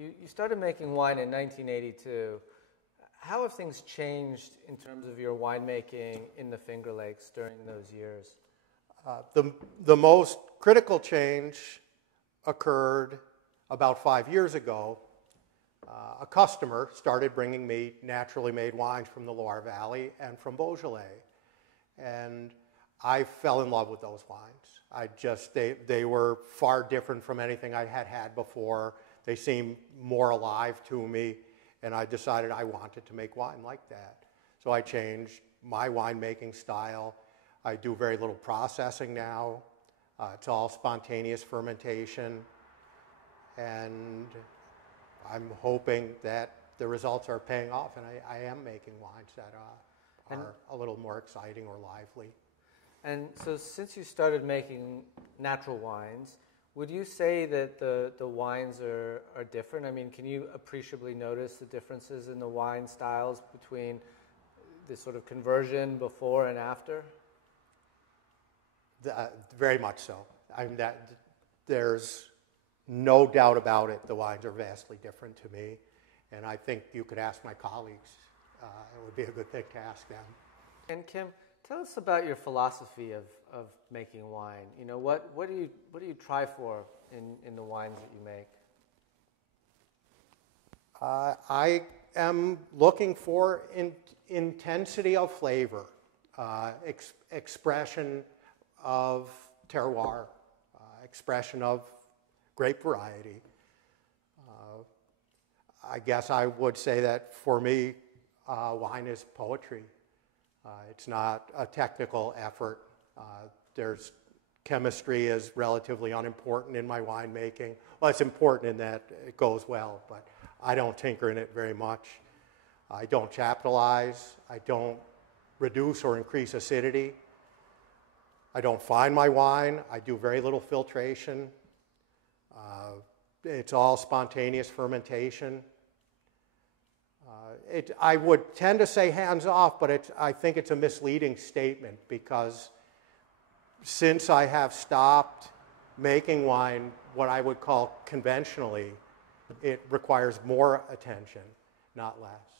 you started making wine in 1982. How have things changed in terms of your winemaking in the Finger Lakes during those years? The most critical change occurred about 5 years ago. A customer started bringing me naturally made wines from the Loire Valley and from Beaujolais. And I fell in love with those wines. They were far different from anything I had had before. They seemed more alive to me, and I decided I wanted to make wine like that. So I changed my winemaking style. I do very little processing now. It's all spontaneous fermentation, and I'm hoping that the results are paying off, and I am making wines that are a little more exciting or lively. And so since you started making natural wines, would you say that the wines are different? I mean, can you appreciably notice the differences in the wine styles between this sort of conversion before and after? Very much so. There's no doubt about it. The wines are vastly different to me, and I think you could ask my colleagues. It would be a good thing to ask them. And Kym, tell us about your philosophy of making wine. You know, what do you try for in the wines that you make? I am looking for intensity of flavor, expression of terroir, expression of grape variety. I guess I would say that for me, wine is poetry. It's not a technical effort. Chemistry is relatively unimportant in my winemaking. Well, it's important in that it goes well, but I don't tinker in it very much. I don't chaptalize. I don't reduce or increase acidity. I don't fine my wine. I do very little filtration. It's all spontaneous fermentation. I would tend to say hands-off, but I think it's a misleading statement, because since I have stopped making wine what I would call conventionally, it requires more attention, not less.